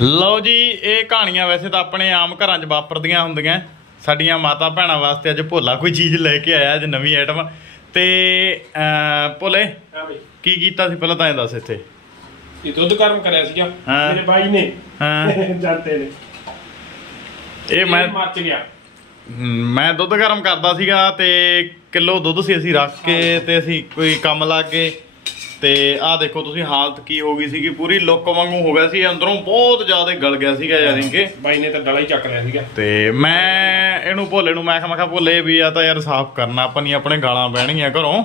ਲਓ ਜੀ ਇਹ ਕਹਾਣੀਆਂ ਵੈਸੇ ਤਾਂ ਆਪਣੇ ਆਮ ਘਰਾਂ 'ਚ ਵਾਪਰਦੀਆਂ ਹੁੰਦੀਆਂ। ਸਾਡੀਆਂ ਮਾਤਾ ਭੈਣਾਂ ਵਾਸਤੇ ਅੱਜ ਭੋਲਾ ਕੋਈ ਚੀਜ਼ ਲੈ ਕੇ ਆਇਆ ਅੱਜ ਨਵੀਂ ਆਈਟਮ ਤੇ ਅਹ, ਭੋਲੇ ਹਾਂ ਬਈ। ਕੀ ਕੀਤਾ ਸੀ? ਪਹਿਲਾਂ ਤਾਂ ਇਹ ਦੱਸ ਇੱਥੇ। ਇਹ ਦੁੱਧ ਗਰਮ ਕਰਿਆ ਸੀਗਾ। ਹਾਂ। ਮੇਰੇ ਬਾਈ ਨੇ। ਹਾਂ। ਜਾਂਦੇ ਨੇ। ਇਹ ਮੈਂ ਮੱਚ ਗਿਆ। ਹਮ, ਮੈਂ ਦੁੱਧ ਗਰਮ ਕਰਦਾ ਸੀਗਾ ਤੇ ਕਿਲੋ ਦੁੱਧ ਸੀ ਅਸੀਂ ਰੱਖ ਕੇ ਤੇ ਅਸੀਂ ਕੋਈ ਕੰਮ ਲੱਗ ਗਏ ਤੇ ਆਹ ਦੇਖੋ ਤੁਸੀਂ ਹਾਲਤ ਕੀ ਹੋ ਗਈ ਸੀਗੀ ਪੂਰੀ ਲੁੱਕ ਵਾਂਗੂ ਹੋ ਗਿਆ ਸੀ ਅੰਦਰੋਂ ਬਹੁਤ ਜ਼ਿਆਦਾ ਗਲ ਗਿਆ ਸੀਗਾ ਯਾਨੀ ਕਿ। ਬਾਈ ਨੇ ਤਾਂ ਡਲਾ ਹੀ ਚੱਕ ਲਿਆ ਸੀਗਾ। ਤੇ ਮੈਂ ਇਹਨੂੰ ਭੋਲੇ ਨੂੰ ਮੈਂ ਕਿਹਾ ਮੈਂ ਕਿਹਾ ਭੋਲੇ ਵੀ ਆ ਤਾਂ ਯਾਰ ਸਾਫ਼ ਕਰਨਾ ਆਪਾਂ ਨਹੀਂ ਆਪਣੇ ਗਾਲਾਂ ਬਹਿਣਗੀਆਂ ਘਰੋਂ।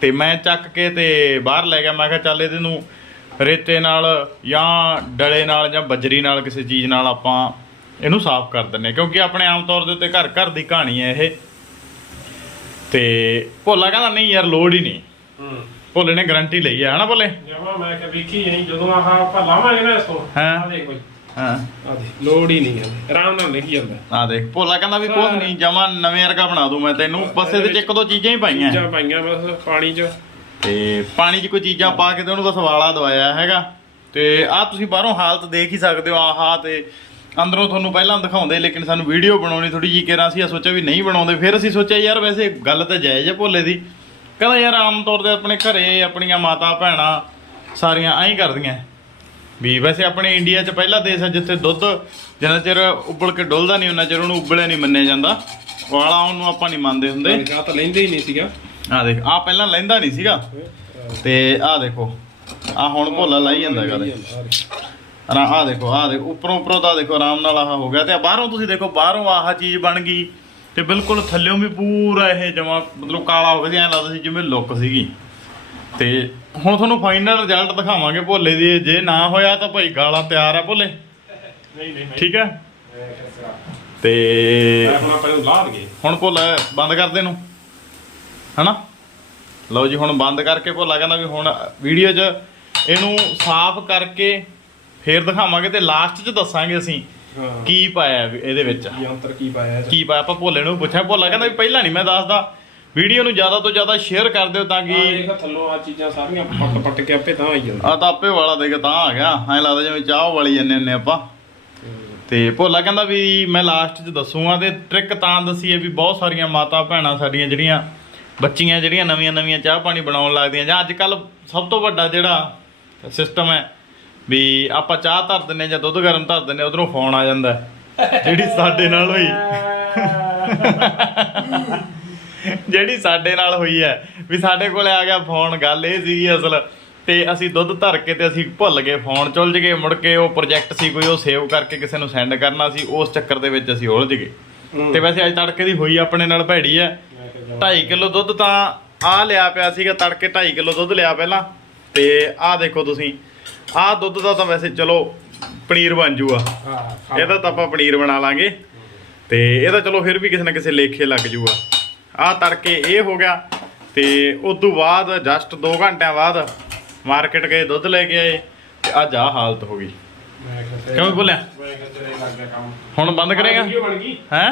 ਤੇ ਮੈਂ ਚੱਕ ਕੇ ਤੇ ਬਾਹਰ ਲੈ ਗਿਆ ਮੈਂ ਕਿਹਾ ਚੱਲ ਇਹਦੇ ਨੂੰ ਰੇਤੇ ਨਾਲ ਜਾਂ ਡਲੇ ਨਾਲ ਜਾਂ ਬਜਰੀ ਨਾਲ ਕਿਸੇ ਚੀਜ਼ ਨਾਲ ਆਪਾਂ ਇਹਨੂੰ ਸਾਫ਼ ਕਰ ਦਿੰਨੇ ਕਿਉਂਕਿ ਆਪਣੇ ਆਮ ਤੌਰ ਦੇ ਉੱਤੇ ਘਰ ਘਰ ਦੀ ਕਹਾਣੀ ਹੈ ਇਹ। ਤੇ ਭੋਲਾ ਕਹਿੰਦਾ ਨਹੀਂ ਯਾਰ ਲੋੜ ਹੀ ਨਹੀਂ। ਹੂੰ। ਭੋਲੇ ਨੇ ਗਾਰੰਟੀ ਲਈ ਹੈ ਹਨਾ ਭੋਲੇ? ਜਮਾ ਮੈਂ ਕਿਹਾ ਵੇਖੀ ਨਹੀਂ ਜਦੋਂ ਆਹ ਆਪਾਂ ਲਾਵਾਂਗੇ ਨਾ ਇਸ ਤੋਂ ਹਾਂ। ਆ ਦੇਖ ਬਈ। ਹਾਂ। ਆ ਦੇਖ ਲੋੜ ਹੀ ਨਹੀਂ ਹੈ ਆਰਾਮ ਨਾਲ ਲਿਖੀ ਜਾਂਦਾ। ਆ ਦੇਖ ਭੋਲਾ ਕਹਿੰਦਾ ਵੀ ਕੁਝ ਨਹੀਂ ਜਮਾ ਨਵੇਂ ਵਰਗਾ ਬਣਾ ਦੂੰ ਮੈਂ ਤੈਨੂੰ। ਬਸ ਇਹਦੇ ਚ ਇੱਕ ਦੋ ਚੀਜ਼ਾਂ ਹੀ ਪਾਈਆਂ। ਚੀਜ਼ਾਂ ਪਾਈਆਂ ਬਸ ਪਾਣੀ 'ਚ। ਤੇ ਪਾਣੀ 'ਚ ਕੋਈ ਚੀਜ਼ਾਂ ਪਾ ਕੇ ਤੇ ਉਹਨੂੰ ਬਸ ਵਾਲਾ ਦਵਾਇਆ ਹੈਗਾ। ਤੇ ਆਹ ਤੁਸੀਂ ਬਾਹਰੋਂ ਹਾਲਤ ਦੇਖ ਹੀ ਸਕਦੇ ਹੋ ਆਹਾ ਤੇ ਅੰਦਰੋਂ ਤੁਹਾਨੂੰ ਪਹਿਲਾਂ ਦਿਖਾਉਂਦੇ ਲੇਕਿਨ ਸਾਨੂੰ ਵੀਡੀਓ ਬਣਾਉਣੀ ਥੋੜੀ ਜਿਹੀ ਕਿਰਾਂ ਸੀ ਸੋਚਿਆ ਵੀ ਨਹੀਂ ਬਣਾਉਂਦੇ। ਫਿਰ ਅਸੀਂ ਸੋਚਿਆ ਯਾਰ ਵੈਸੇ ਗੱਲ ਤਾਂ ਜਾਇਜ਼ ਹੈ ਭੋਲੇ ਦੀ। ਕਹਿੰਦਾ ਯਾਰ ਆਮ ਤੌਰ ਤੇ ਆਪਣੇ ਘਰੇ ਆਪਣੀਆਂ ਮਾਤਾ ਭੈਣਾਂ ਸਾਰੀਆਂ ਐਂ ਕਰਦੀਆਂ। ਵੀ ਵੈਸੇ ਆਪਣੇ ਇੰਡੀਆ 'ਚ ਪਹਿਲਾ ਦੇਸ਼ ਹੈ ਜਿੱਥੇ ਦੁੱਧ ਜਿੰਨਾ ਚਿਰ ਉਬਲ ਕੇ ਡੁੱਲਦਾ ਨਹੀਂ ਉਹਨਾਂ ਚਿਰ ਉਹਨੂੰ ਉਬਲਿਆ ਨਹੀਂ ਮੰਨਿਆ ਜਾਂਦਾ। ਵਾਲਾ ਉਹਨੂੰ ਆਪਾਂ ਨਹੀਂ ਮੰਨਦੇ ਹੁੰਦੇ। ਆ ਤਾਂ ਲੈਂਦੇ ਹੀ ਨਹੀਂ ਸੀਗਾ। ਆ ਦੇਖ ਆ ਪਹਿਲਾਂ ਲੈਂਦਾ ਨਹੀਂ ਸੀਗਾ। ਤੇ ਆ ਦੇਖੋ ਆ ਹੁਣ ਭੋਲਾ ਲਾਈ ਜਾਂਦਾ ਦੇ ਆ ਦੇਖੋ ਆ ਦੇਖੋ ਉੱਪਰੋਂ ਉੱਪਰੋਂ ਤਾਂ ਦੇਖੋ ਆਰਾਮ ਨਾਲ ਆਹ ਹੋ ਗਿਆ। ਤੇ ਬਾਹਰੋਂ ਤੁਸੀਂ ਦੇਖੋ ਬਾਹਰੋਂ ਆਹ ਚੀਜ਼ ਬਣ ਗਈ। ਤੇ ਬਿਲਕੁਲ ਥੱਲਿਓਂ ਵੀ ਪੂਰਾ ਇਹ ਜਮਾ ਮਤਲਬ ਕਾਲਾ ਹੋ ਗਿਆ ਐਂ ਲੱਗਦਾ ਸੀ ਜਿਵੇਂ ਲੁੱਕ ਸੀਗੀ। ਤੇ ਹੁਣ ਤੁਹਾਨੂੰ ਫਾਈਨਲ ਰਿਜ਼ਲਟ ਦਿਖਾਵਾਂਗੇ ਭੋਲੇ ਦੀ। ਜੇ ਨਾ ਹੋਇਆ ਤਾਂ ਭਾਈ ਗਾਲਾਂ ਤਿਆਰ ਆ ਭੋਲੇ। ਨਹੀਂ ਨਹੀਂ ਠੀਕ ਹੈ ਤੇ ਹੁਣ ਆਪਾਂ ਨੂੰ ਹੁਣ ਭੋਲਾ ਬੰਦ ਕਰ ਦੇ ਨੂੰ ਹਨਾ? ਲਓ ਜੀ ਹੁਣ ਬੰਦ ਕਰਕੇ ਭੋਲਾ ਕਹਿੰਦਾ ਵੀ ਹੁਣ ਵੀਡੀਓ 'ਚ ਇਹਨੂੰ ਸਾਫ਼ ਕਰਕੇ ਫੇਰ ਦਿਖਾਵਾਂਗੇ ਤੇ ਲਾਸਟ 'ਚ ਦੱਸਾਂਗੇ ਅਸੀਂ। ਹਾਂ। ਕੀ ਪਾਇਆ ਵੀ ਇਹਦੇ ਵਿੱਚ? ਕੀ ਅੰਤਰ ਕੀ ਪਾਇਆ ਇਹ? ਕੀ ਪਾਇਆ? ਆਪਾਂ ਭੋਲੇ ਨੂੰ ਪੁੱਛਿਆ ਭੋਲਾ ਕਹਿੰਦਾ ਵੀ ਪਹਿਲਾਂ ਨਹੀਂ ਮੈਂ ਦੱਸਦਾ। ਵੀਡੀਓ ਨੂੰ ਜ਼ਿਆਦਾ ਤੋਂ ਜ਼ਿਆਦਾ ਸ਼ੇਅਰ ਕਰ ਦਿਓ ਤਾਂ ਕਿ ਦੇਖ ਥੱਲੋਂ ਆ ਚੀਜ਼ਾਂ ਸਾਰੀਆਂ ਪੱਟ ਪੱਟ ਕੇ ਆਪੇ ਤਾਂ ਆਈ ਜਾਂਦਾ ਆ ਤਾਂ ਆਪੇ ਵਾਲਾ ਦੇਖ ਤਾਂ ਆ ਗਿਆ। ਐਂ ਲੱਗਦਾ ਜਿਵੇਂ ਚਾਹ ਵਾਲੀ ਜੰਨੇ ਹੁੰਨੇ ਆਪਾਂ। ਤੇ ਭੋਲਾ ਕਹਿੰਦਾ ਵੀ ਮੈਂ ਲਾਸਟ 'ਚ ਦੱਸੂਗਾ ਤੇ ਟ੍ਰਿਕ ਤਾਂ ਦੱਸੀ ਹੈ ਵੀ ਬਹੁਤ ਸਾਰੀਆਂ ਮਾਤਾ ਭੈਣਾਂ ਸਾਡੀਆਂ ਜਿਹੜੀਆਂ ਬੱਚੀਆਂ ਜਿਹੜੀਆਂ ਨਵੀਆਂ ਨਵੀਆਂ ਚਾਹ ਪਾਣੀ ਬਣਾਉਣ ਲੱਗਦੀਆਂ ਜਾਂ ਅੱਜ ਕੱਲ ਸਭ ਤੋਂ ਵੱਡਾ ਜਿਹੜਾ ਸਿਸਟਮ ਹੈ ਵੀ ਆਪਾਂ ਚਾਹ ਧਰ ਦਿੰਨੇ ਜਾਂ ਦੁੱਧ ਗਰਮ ਧਰ ਦਿੰਨੇ ਉਧਰੋਂ ਫੋਨ ਆ ਜਾਂਦਾ। ਜਿਹੜੀ ਸਾਡੇ ਨਾਲ ਹੋਈ। ਜਿਹੜੀ ਸਾਡੇ ਨਾਲ ਹੋਈ ਹੈ। ਵੀ ਸਾਡੇ ਕੋਲੇ ਆ ਗਿਆ ਫੋਨ ਗੱਲ ਇਹ ਸੀਗੀ ਅਸਲ। ਤੇ ਅਸੀਂ ਦੁੱਧ ਧਰ ਕੇ ਤੇ ਅਸੀਂ ਭੁੱਲ ਗਏ ਫੋਨ ਚੁਲਝ ਗਏ ਮੁੜ ਕੇ ਉਹ ਪ੍ਰੋਜੈਕਟ ਸੀ ਕੋਈ ਉਹ ਸੇਵ ਕਰਕੇ ਕਿਸੇ ਨੂੰ ਸੈਂਡ ਕਰਨਾ ਸੀ ਉਸ ਚੱਕਰ ਦੇ ਵਿੱਚ ਅਸੀਂ ਉਲਝ ਗਏ। ਤੇ ਵੈਸੇ ਅੱਜ ਤੜਕੇ ਦੀ ਹੋਈ ਆਪਣੇ ਨਾਲ ਭੈੜੀ ਹੈ। ਮੈਂ ਕਿਹਾ 2.5 ਕਿਲੋ ਦੁੱਧ ਤਾਂ ਆ ਲਿਆ ਪਿਆ ਸੀਗਾ ਤੜਕੇ 2.5 ਕਿਲੋ ਦੁੱਧ ਲਿਆ ਪਹਿਲਾਂ। ਤੇ ਆਹ ਦੇਖੋ ਤੁਸੀਂ ਆਹ ਦੁੱਧ ਦਾ ਤਾਂ ਵੈਸੇ ਚਲੋ ਪਨੀਰ ਬਣ ਜੂਗਾ। ਹਾਂ ਇਹਦਾ ਤਾਂ ਆਪਾਂ ਪਨੀਰ ਬਣਾ ਲਾਂਗੇ। ਤੇ ਇਹਦਾ ਚਲੋ ਫਿਰ ਵੀ ਕਿਸੇ ਨਾ ਕਿਸੇ ਲੇਖੇ ਲੱਗ ਜੂਗਾ। ਆਹ ਤੜਕੇ ਇਹ ਹੋ ਗਿਆ ਤੇ ਉਸ ਤੋਂ ਬਾਅਦ ਜਸਟ 2 ਘੰਟਿਆਂ ਬਾਅਦ ਮਾਰਕੀਟ ਗਏ ਦੁੱਧ ਲੈ ਕੇ ਆਏ ਤੇ ਅੱਜ ਆਹ ਹਾਲਤ ਹੋ ਗਈ। ਕਿਉਂ ਬੋਲਿਆ ਕੰਮ। ਹੁਣ ਬੰਦ ਕਰੇਗਾ? ਹੈ?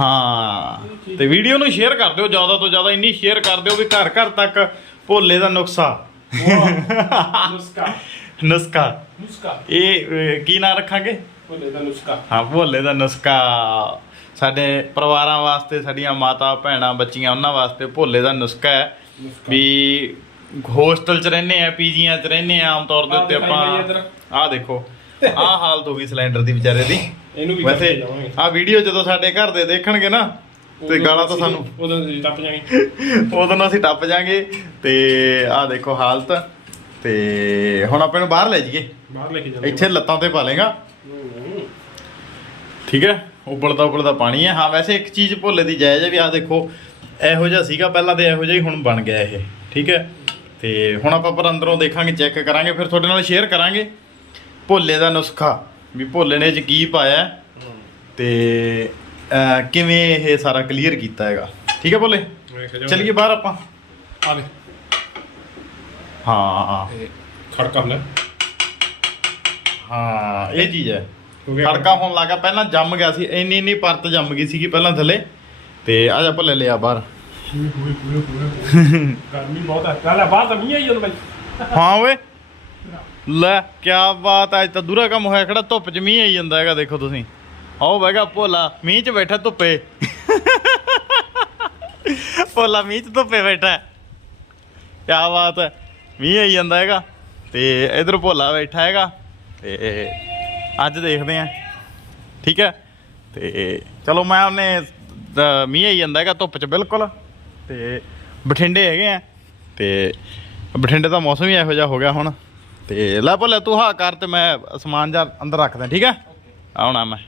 ਹਾਂ ਤੇ ਵੀਡੀਓ ਨੂੰ ਸ਼ੇਅਰ ਕਰ ਦਿਓ ਜ਼ਿਆਦਾ ਤੋਂ ਜ਼ਿਆਦਾ ਇੰਨੀ ਸ਼ੇਅਰ ਕਰ ਦਿਓ ਵੀ ਘਰ ਘਰ ਤੱਕ ਭੋਲੇ ਦਾ ਨੁਕਸਾ ਨੁਸਖਾ। ਨੁਸਖਾ। ਨੁਸਖਾ। ਇਹ ਅਹ, ਕੀ ਨਾਂ ਰੱਖਾਂਗੇ? ਬੋਲੇ ਦਾ ਨੁਸਖਾ। ਹਾਂ ਭੋਲੇ ਦਾ ਨੁਸਖਾ। ਸਾਡੇ ਪਰਿਵਾਰਾਂ ਵਾਸਤੇ ਸਾਡੀਆਂ ਮਾਤਾ ਭੈਣਾਂ ਬੱਚੀਆਂ ਉਹਨਾਂ ਵਾਸਤੇ ਭੋਲੇ ਦਾ ਨੁਸਖਾ ਹੈ। ਨੁਸਖਾ। ਵੀ ਹੋਸਟਲ 'ਚ ਰਹਿੰਦੇ ਆ ਪੀਜੀਆਂ 'ਚ ਰਹਿੰਦੇ ਆ ਆਮ ਤੌਰ ਦੇ ਆਹ ਉੱਤੇ ਦਿਖਾਈ ਆਪਾਂ। ਆਹ ਦੇਖੋ। ਆਹ ਹਾਲਤ ਹੋ ਗਈ ਸਿਲੰਡਰ ਦੀ ਵਿਚਾਰੇ ਦੀ। ਇਹਨੂੰ ਵੀ ਵੈਸੇ ਕਰਕੇ ਜਾਵਾਂਗੇ। ਆਹ ਵੀਡੀਓ ਜਦੋਂ ਸਾਡੇ ਘਰ ਦੇ ਦੇਖਣਗੇ ਨਾ ਤੇ ਗਾਲਾਂ ਤਾਂ ਸਾਨੂੰ ਉਦੋਂ ਤੁਸੀਂ ਟੱਪ ਜਾਗੇ। ਉਦੋਂ ਨੂੰ ਅਸੀਂ ਟੱਪ ਜਾਾਂਗੇ ਤੇ ਆਹ ਦੇਖੋ ਹਾਲਤ। ਤੇ ਹੁਣ ਆਪਾਂ ਨੂੰ ਬਾਹਰ ਲੈ ਜਾਈਏ। ਬਾਹਰ ਲੈ ਕੇ ਜਾਂਦੇ ਇੱਥੇ ਲੱਤਾਂ ਤੇ ਪਾ ਲੇਗਾ ਠੀਕ ਹੈ ਉਬਲਦਾ ਉਬਲਦਾ ਪਾਣੀ ਹੈ। ਹਾਂ ਵੈਸੇ ਇੱਕ ਚੀਜ਼ ਭੁੱਲੇ ਦੀ ਜਾਇਜ਼ ਹੈ ਵੀ ਆਹ ਦੇਖੋ ਇਹੋ ਜਿਹਾ ਸੀਗਾ ਪਹਿਲਾਂ ਤੇ ਇਹੋ ਜਿਹਾ ਹੀ ਹੁਣ ਬਣ ਗਿਆ ਇਹ। ਠੀਕ ਹੈ ਤੇ ਹੁਣ ਆਪਾਂ ਪਰ ਅੰਦਰੋਂ ਦੇਖਾਂਗੇ ਚੈੱਕ ਕਰਾਂਗੇ ਫਿਰ ਤੁਹਾਡੇ ਨਾਲ ਸ਼ੇਅਰ ਕਰਾਂਗੇ। ਭੋਲੇ ਦਾ ਨੁਸਖਾ ਵੀ ਭੋਲੇ ਨੇ 'ਚ ਕੀ ਪਾਇਆ। ਤੇ ਅਹ, ਕਿਵੇਂ ਇਹ ਸਾਰਾ ਕਲੀਅਰ ਕੀਤਾ ਹੈਗਾ? ਠੀਕ ਹੈ ਭੋਲੇ? ਚਲਿਏ ਬਾਹਰ ਆਪਾਂ। ਆ ਲੈ ਹਾਂ ਖੜਕਾ ਹੁੰਦਾ। ਹਾਂ। ਇਹ ਚੀਜ਼ ਹੈ। ਹੋ ਗਿਆ। ਖੜਕਾ ਹੋਣ ਲੱਗਾ। ਪਹਿਲਾਂ ਜੰਮ ਗਿਆ ਸੀ। ਇੰਨੀ ਇੰਨੀ ਪਰਤ ਜੰਮ ਗਈ ਸੀਗੀ ਪਹਿਲਾਂ ਥੱਲੇ। ਤੇ ਆ ਜਾ ਭੱਲੇ ਲਿਆ ਬਾਹਰ। ਪੂਰੇ ਪੂਰੇ ਪੂਰੇ ਪੂਰੇ ਗਰਮੀ ਬਹੁਤ ਹੈ। ਗੱਲ ਹੈ ਬਾਹਰ ਤਾਂ ਮੀਂਹ ਆਈ ਜਾਂਦਾ ਬਾਈ। ਹਾਂ ਓਏ। ਲੈ ਕੀ ਬਾਤ ਹੈ, ਅੱਜ ਤਾਂ ਦੂਰਾ ਕੰਮ ਹੋਇਆ। ਖੜਾ ਧੁੱਪ 'ਚ ਮੀਂਹ ਆਈ ਜਾਂਦਾ ਹੈਗਾ ਦੇਖੋ ਤੁਸੀਂ। ਆਓ ਬੈਗਾ ਭੋਲਾ, ਮੀਂਹ 'ਚ ਬੈਠਾ ਧੁੱਪੇ। ਭੋਲਾ, ਮੀਂਹ 'ਚ ਧੁੱਪੇ ਬੈਠਾ ਕੀ ਬਾਤ ਹੈ, ਮੀਂਹ ਆਈ ਜਾਂਦਾ ਹੈਗਾ। ਤੇ ਇਧਰ ਭੋਲਾ ਬੈਠਾ ਹੈਗਾ। ਤੇ ਅੱਜ ਦੇਖਦੇ ਆਂ ਠੀਕ ਹੈ? ਤੇ ਚਲੋ ਮੈਂ ਉਹਨੇ ਮੀਂਹ ਆਈ ਜਾਂਦਾ ਹੈਗਾ ਧੁੱਪ 'ਚ ਬਿਲਕੁਲ। ਤੇ ਬਠਿੰਡੇ ਹੈਗੇ ਆ। ਤੇ ਬਠਿੰਡੇ ਦਾ ਮੌਸਮ ਹੀ ਇਹੋ ਜਿਹਾ ਹੋ ਗਿਆ ਹੁਣ। ਤੇ ਲੈ ਭੋਲੇ, ਤੂੰ ਹਾਂ ਕਰ ਤੇ ਮੈਂ ਸਮਾਨ ਜਾ ਅੰਦਰ ਰੱਖਦਾ, ਠੀਕ ਹੈ? ਆਉਣਾ ਮੈਂ।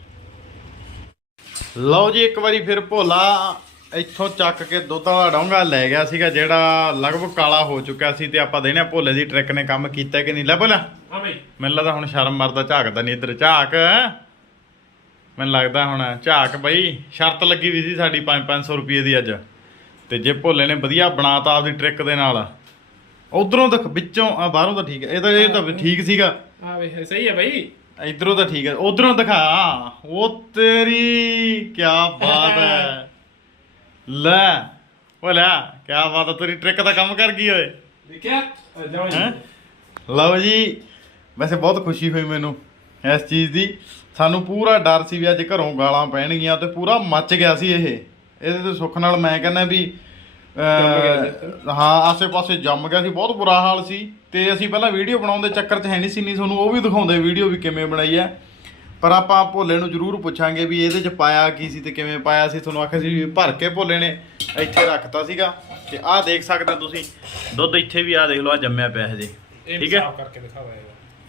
ਲਓ ਜੀ ਇੱਕ ਵਾਰੀ ਫਿਰ ਭੋਲਾ ਇੱਥੋਂ ਚੱਕ ਕੇ ਦੁੱਧ ਵਾਲਾ ਡੋਂਗਾ ਲੈ ਗਿਆ ਸੀਗਾ ਜਿਹੜਾ ਲਗਭਗ ਕਾਲਾ ਹੋ ਚੁੱਕਿਆ ਸੀ ਤੇ ਆਪਾਂ ਦੇਣੇ ਭੋਲੇ ਦੀ ਟ੍ਰਿਕ ਨੇ ਕੰਮ ਕੀਤਾ ਕਿ ਨਹੀਂ? ਲੈ ਭੋਲਾ। ਹਾਂ ਬਈ। ਮੈਨੂੰ ਲੱਗਦਾ ਹੁਣ ਸ਼ਰਮ ਮਰਦਾ ਝਾਕਦਾ ਨਹੀਂ ਇੱਧਰ ਝਾਕ। ਮੈਨੂੰ ਲੱਗਦਾ ਹੁਣ ਝਾਕ ਬਈ ਸ਼ਰਤ ਲੱਗੀ ਵੀ ਸੀ ਸਾਡੀ 5-500 ਰੁਪਏ ਦੀ ਅੱਜ। ਤੇ ਜੇ ਭੋਲੇ ਨੇ ਵਧੀਆ ਬਣਾਤਾ ਆਪਦੀ ਟ੍ਰਿਕ ਦੇ ਨਾਲ। ਉਧਰੋਂ ਤਾਂ ਵਿੱਚੋਂ ਆ ਬਾਹਰੋਂ ਤਾਂ ਠੀਕ ਹੈ ਇਹ ਤਾਂ ਇਹ ਤਾਂ ਠੀਕ ਸੀਗਾ। ਹਾਂ ਬਈ ਸਹੀ ਹੈ ਬਈ। ਇਧਰੋਂ ਤਾਂ ਠੀਕ ਹੈ ਉਧਰੋਂ ਦਿਖਾ ਉਹ ਤੇਰੀ ਕੀ ਬਾਤ ਹੈ। ਲੈ ਉਹ ਲੈ ਕੀ ਬਾਤ ਹੈ ਤੇਰੀ ਟ੍ਰਿਕ ਦਾ ਕੰਮ ਕਰ ਗਈ ਓਏ। ਦੇਖਿਆ? ਲਓ ਜੀ ਵੈਸੇ ਬਹੁਤ ਖੁਸ਼ੀ ਹੋਈ ਮੈਨੂੰ ਇਸ ਚੀਜ਼ ਦੀ। ਸਾਨੂੰ ਪੂਰਾ ਡਰ ਸੀ ਵੀ ਅੱਜ ਘਰੋਂ ਗਾਲਾਂ ਪੈਣਗੀਆਂ ਤੇ ਪੂਰਾ ਮੱਚ ਗਿਆ ਸੀ ਇਹ। ਇਹਦੇ ਤੇ ਸੁੱਖ ਨਾਲ ਮੈਂ ਕਹਿੰਦਾ ਵੀ ਹਾਂ ਆਸੇ-ਪਾਸੇ ਜੰਮ ਗਿਆ ਸੀ ਬਹੁਤ ਬੁਰਾ ਹਾਲ ਸੀ। ਤੇ ਅਸੀਂ ਪਹਿਲਾਂ ਵੀਡੀਓ ਬਣਾਉਣ ਦੇ ਚੱਕਰ 'ਚ ਹੈ ਨਹੀਂ ਸੀ ਨਹੀਂ ਤੁਹਾਨੂੰ ਉਹ ਵੀ ਦਿਖਾਉਂਦੇ ਵੀਡੀਓ ਵੀ ਕਿਵੇਂ ਬਣਾਈ ਹੈ। ਪਰ ਆਪਾਂ ਭੋਲੇ ਨੂੰ ਜ਼ਰੂਰ ਪੁੱਛਾਂਗੇ ਵੀ ਇਹਦੇ 'ਚ ਪਾਇਆ ਕੀ ਸੀ ਤੇ ਕਿਵੇਂ ਪਾਇਆ ਸੀ। ਤੁਹਾਨੂੰ ਆਖਿਆ ਸੀ ਭਰ ਕੇ ਭੋਲੇ ਨੇ ਇੱਥੇ ਰੱਖਤਾ ਸੀਗਾ। ਤੇ ਆਹ ਦੇਖ ਸਕਦੇ ਹੋ ਤੁਸੀਂ। ਦੁੱਧ ਇੱਥੇ ਵੀ ਆਹ ਦੇਖ ਲਓ ਆ ਜੰਮਿਆ ਪਿਆ ਹਜੇ। ਠੀਕ ਹੈ? ਕਰਕੇ ਦਿਖਾਵਾ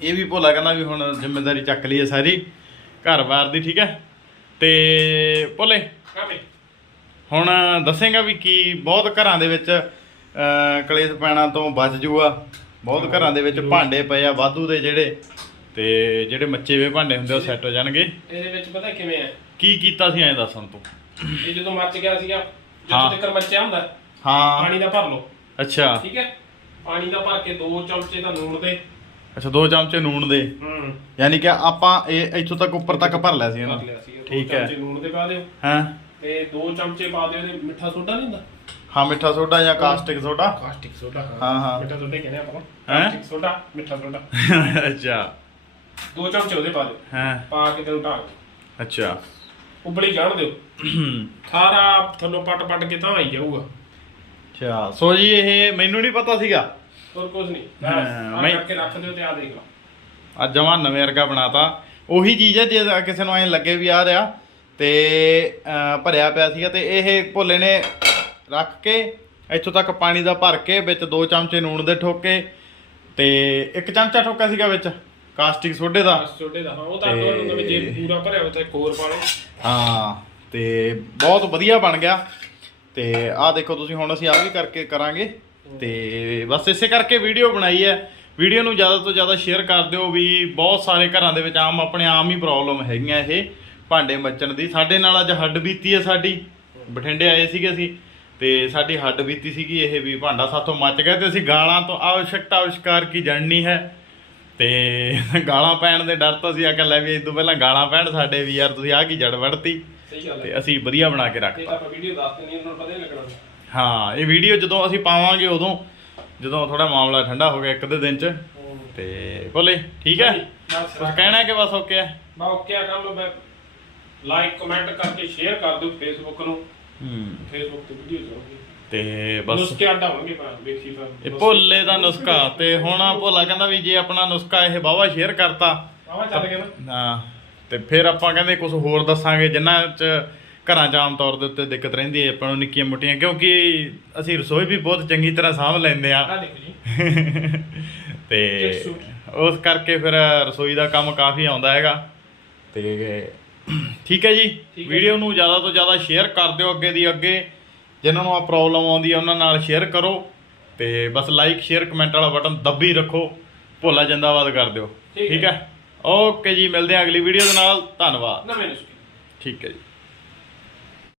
ਇਹ ਵੀ ਭੋਲਾ ਕਹਿੰਦਾ ਵੀ ਹੁਣ ਜ਼ਿੰਮੇਵਾਰੀ ਚੱਕ ਲਈ ਹੈ ਸਾਰੀ। ਘਰ-ਬਾਰ ਦੀ ਠੀਕ ਹੈ? ਤੇ ਭੋਲੇ। ਬਈ ਹੁਣ ਦੱਸੇਗਾ ਵੀ ਕੀ ਬਹੁਤ ਘਰਾਂ ਦੇ ਵਿੱਚ ਕਲੇਸ਼ ਪੈਣਾ ਤੋਂ ਬਚ ਜੂਗਾ ਬਹੁਤ ਘਰਾਂ ਦੇ ਵਿੱਚ ਭਾਂਡੇ ਪਏ ਆ ਵਾਧੂ ਦੇ ਜਿਹੜੇ ਤੇ ਜਿਹੜੇ ਮੱਚੇ ਵੇ ਭਾਂਡੇ ਹੁੰਦੇ ਉਹ ਸੈੱਟ ਹੋ ਜਾਣਗੇ। ਇਹਦੇ ਵਿੱਚ ਪਤਾ ਕਿਵੇਂ ਹੈ ਕੀ ਕੀਤਾ ਸੀ ਐਂ ਦੱਸਣ ਤੂੰ? ਇਹ ਜਦੋਂ ਮੱਚ ਗਿਆ ਸੀਗਾ ਹਾਂ। ਜਦੋਂ ਤੱਕ ਮੱਚਿਆ ਹੁੰਦਾ ਹਾਂ। ਪਾਣੀ ਦਾ ਭਰ ਲਓ। ਅੱਛਾ। ਠੀਕ ਹੈ? ਪਾਣੀ ਦਾ ਭਰ ਕੇ ਦੋ ਚਮਚੇ ਦਾ ਨੂਣ ਦੇ। ਅੱਛਾ ਦੋ ਚਮਚੇ ਨੂਣ ਦੇ। ਹੂੰ। ਯਾਨੀ ਕਿ ਆਪਾਂ ਇਹ ਇੱਥੋਂ ਤੱਕ ਉੱਪਰ ਤੱਕ ਭਰ ਲਿਆ ਸੀ ਭਰ ਇਹਨਾਂ ਲਿਆ ਸੀ ਦੋ ਠੀਕ ਹੈ। ਚਮਚੇ ਨੂਣ ਦੇ ਪਾ ਦਿਓ। ਹਾਂ? ਤੇ ਦੋ ਚਮਚੇ ਪਾ ਦਿਓ ਇਹਦੇ ਮਿੱਠਾ ਸੋਡਾ ਨਹੀਂ ਹੁੰਦਾ? ਹਾਂ ਮਿੱਠਾ ਸੋਡਾ ਜਾਂ ਕਾਸਟਿਕ ਸੋਡਾ। ਕਾਸਟਿਕ ਸੋਡਾ ਹਾਂ, ਹਾਂ। ਮਿੱਠਾ ਸੋਡਾ ਹੀ ਕਹਿੰਦੇ ਆਪਾਂ ਹੈਂ? ਕਾਸਟਿਕ ਸੋਡਾ ਮਿੱਠਾ ਸੋਡਾ। ਅੱਛਾ। ਦੋ ਚਮਚੇ ਉਹਦੇ ਪਾ ਦਿਓ। ਹਾਂ? ਪਾ ਕੇ ਤੈਨੂੰ ਢਾਕ ਅੱਛਾ। ਉਬਲੀ ਜਾਣ ਦਿਓ। ਸਾਰਾ ਥੱਲੋਂ ਪੱਟ ਪੱਟ ਕੇ ਤਾਂ ਆਈ ਜਾਊਗਾ। ਅੱਛਾ। ਸੋ ਜੀ ਇਹ ਮੈਨੂੰ ਨਹੀਂ ਪਤਾ ਸੀਗਾ। ਹੋਰ ਕੁਝ ਨਹੀਂ। ਹਾਂ, ਮੈਂ- ਆ ਕਰਕੇ ਰੱਖ ਦਿਓ ਤੇ ਆ ਦੇਖ ਲਓ। ਅੱਜ ਜਮਾਂ ਨਵੇਂ ਵਰਗਾ ਬਣਾਤਾ। ਉਹੀ ਚੀਜ਼ ਹੈ ਜੇ ਕਿਸੇ ਨੂੰ ਐਂ ਲੱਗੇ ਵੀ ਆ ਰਿਹਾ ਤੇ ਭਰਿਆ ਪਿਆ ਸੀਗਾ ਤੇ ਇਹ ਭੋਲੇ ਨੇ ਰੱਖ ਕੇ ਇੱਥੋਂ ਤੱਕ ਪਾਣੀ ਦਾ ਭਰ ਕੇ ਵਿੱਚ ਦੋ ਚਮਚੇ ਨੂਣ ਦੇ ਠੋਕੇ ਤੇ ਇੱਕ ਚਮਚਾ ਠੋਕਾ ਸੀਗਾ ਵਿੱਚ ਕਾਸਟਿਕ ਸੋਡੇ ਦਾ। ਛੋਟੇ ਦਾ ਹਾਂ ਉਹ ਤਾਂ ਦੋ ਵੀ ਜੇ ਪੂਰਾ ਭਰਿਆ ਹੋਇਆ ਤਾਂ ਇੱਕ ਹੋਰ ਪਾ ਲਓ। ਹਾਂ ਤੇ ਬਹੁਤ ਵਧੀਆ ਬਣ ਗਿਆ। ਤੇ ਆਹ ਦੇਖੋ ਤੁਸੀਂ ਹੁਣ ਅਸੀਂ ਆਹ ਵੀ ਕਰਕੇ ਕਰਾਂਗੇ। ਤੇ ਬਸ ਇਸੇ ਕਰਕੇ ਵੀਡੀਓ ਬਣਾਈ ਹੈ। ਵੀਡੀਓ ਨੂੰ ਜ਼ਿਆਦਾ ਤੋਂ ਜ਼ਿਆਦਾ ਸ਼ੇਅਰ ਕਰ ਦਿਓ ਵੀ ਬਹੁਤ ਸਾਰੇ ਘਰਾਂ ਦੇ ਵਿੱਚ ਆਮ ਆਪਣੇ ਆਮ ਹੀ ਪ੍ਰੋਬਲਮ ਹੈਗੀਆਂ ਇਹ। ਭਾਂਡੇ ਮੱਚਣ ਦੀ। ਸਾਡੇ ਨਾਲ ਅੱਜ ਹੱਡ ਬੀਤੀ ਹੈ ਸਾਡੀ। ਬਠਿੰਡੇ ਆਏ ਸੀਗੇ ਅਸੀਂ ਤੇ ਸਾਡੀ ਹੱਡ ਬੀਤੀ ਸੀਗੀ ਇਹ ਵੀ ਭਾਂਡਾ ਸਾਥੋਂ ਮੱਚ ਗਿਆ ਤੇ ਅਸੀਂ ਗਾਲਾਂ ਤੋਂ ਆਵਸ਼ਕਤਾ ਆਵਿਸ਼ਕਾਰ ਕੀ ਜਾਣਨੀ ਹੈ। ਤੇ ਗਾਲਾਂ ਪੈਣ ਦੇ ਡਰ ਤੋਂ ਅਸੀਂ ਆਖਿਆ ਲੈ ਵੀ ਇਸ ਤੋਂ ਪਹਿਲਾਂ ਗਾਲਾਂ ਪੈਣ ਸਾਡੇ ਵੀ ਯਾਰ ਤੁਸੀਂ ਆਹ ਕੀ ਜੜ ਵੜਤੀ। ਤੇ ਅਸੀਂ ਵਧੀਆ ਬਣਾ ਕੇ ਰੱਖਤਾ ਤਾਂ ਆਪਾਂ ਵੀਡੀਓ ਦੱਸਦੇ ਨਹੀਂ ਉਹਨਾਂ ਨੂੰ ਪਤਾ ਹੀ ਲੱਗਣਾ। ਹਾਂ ਇਹ ਵੀਡੀਓ ਜਦੋਂ ਅਸੀਂ ਪਾਵਾਂਗੇ ਉਦੋਂ ਜਦੋਂ ਥੋੜਾ ਮਾਮਲਾ ਠੰਡਾ ਹੋ ਗਿਆ ਇੱਕ ਦੇ ਦਿਨ ਚ। ਤੇ ਬੋਲੇ ਠੀਕ ਹੈ? ਕੁਝ ਕਹਿਣਾ ਕਿ ਬਸ ਓਕੇ ਹੈ? ਬਾ ਓਕੇ ਆ ਕੰਮ ਲਾਈਕ ਕਮੈਂਟ ਕਰਕੇ ਸ਼ੇਅਰ ਕਰ ਦਿਓ ਫੇਸਬੁੱਕ ਨੂੰ। ਹੂੰ। ਫੇਸਬੁੱਕ ਤੇ ਵੀਡੀਓ ਜਾਊਗੀ ਤੇ ਬਸ। ਨੁਸਖੇ ਅੱਡਾ ਹੋਣਗੇ ਪਰ ਵੇਖੀ ਫਿਰ ਇਹ ਭੋਲੇ ਦਾ ਨੁਸਖਾ ਤੇ ਹੁਣ ਭੋਲਾ ਕਹਿੰਦਾ ਵੀ ਜੇ ਆਪਣਾ ਨੁਸਖਾ ਇਹ ਬਾਵਾ ਸ਼ੇਅਰ ਕਰਤਾ। ਆਵਾ ਚੱਲ ਗਿਆ ਨਾ। ਹਾਂ ਤੇ ਫਿਰ ਆਪਾਂ ਕਹਿੰਦੇ ਕੁਝ ਹੋਰ ਦੱਸਾਂਗੇ ਜਿਨ੍ਹਾਂ ਚ ਘਰਾਂ 'ਚ ਆਮ ਤੌਰ ਦੇ ਉੱਤੇ ਦਿੱਕਤ ਰਹਿੰਦੀ ਹੈ ਆਪਾਂ ਨੂੰ ਨਿੱਕੀਆਂ ਮੋਟੀਆਂ ਕਿਉਂਕਿ ਅਸੀਂ ਰਸੋਈ ਵੀ ਬਹੁਤ ਚੰਗੀ ਤਰ੍ਹਾਂ ਸਾਂਭ ਲੈਂਦੇ ਆ। ਆ ਦੇਖੋ ਜੀ। ਤੇ। ਉਸ ਕਰਕੇ ਫਿਰ ਰਸੋਈ ਦਾ ਕੰਮ ਕਾਫੀ ਆਉਂਦਾ ਹੈਗਾ। ਤੇ ਠੀਕ ਹੈ ਜੀ? ਵੀਡੀਓ ਨੂੰ ਜ਼ਿਆਦਾ ਤੋਂ ਜ਼ਿਆਦਾ ਸ਼ੇਅਰ ਕਰ ਦਿਓ ਅੱਗੇ ਦੀ ਅੱਗੇ। ਜਿਨ੍ਹਾਂ ਨੂੰ ਆ ਪ੍ਰੋਬਲਮ ਆਉਂਦੀ ਹੈ ਉਹਨਾਂ ਨਾਲ ਸ਼ੇਅਰ ਕਰੋ। ਤੇ ਬਸ ਲਾਈਕ ਸ਼ੇਅਰ ਕਮੈਂਟ ਵਾਲਾ ਬਟਨ ਦੱਬੀ ਰੱਖੋ। ਭੋਲਾ ਜਿੰਦਾਬਾਦ ਕਰ ਦਿਓ। ਠੀਕ ਹੈ। ਓਕੇ ਜੀ। ਮਿਲਦੇ ਹਾਂ ਅਗਲੀ ਵੀਡੀਓ ਦੇ ਨਾਲ। ਧੰਨਵਾਦ। ਨਵੇਂ ਠੀਕ ਹੈ ਜੀ।